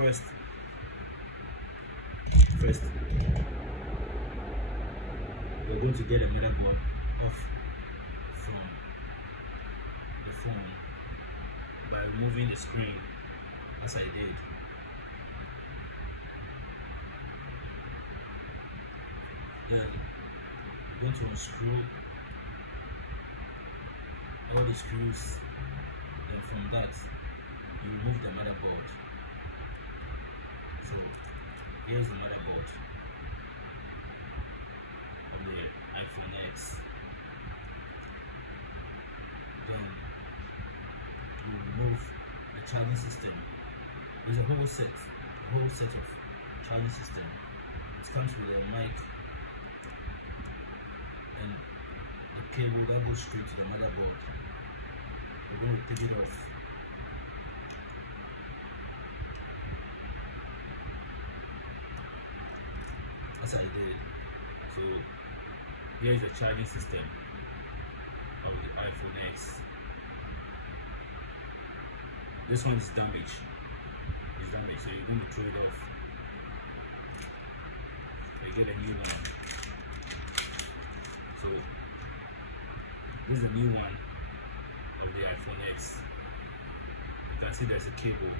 first we're going to get the motherboard off from the phone by removing the screen as I did. Then we're going to unscrew all the screws, and from that you remove the motherboard. So here's the motherboard of the iPhone X. Then you remove the charging system. There's a whole set of charging system. It comes with a mic and the cable that goes straight to the motherboard. We're going to take it off. As I did. So here is the charging system of the iPhone X. This one is damaged. It's damaged, so you're going to throw it off. You get a new one. So this is a new one of the iPhone X. You can see there's a cable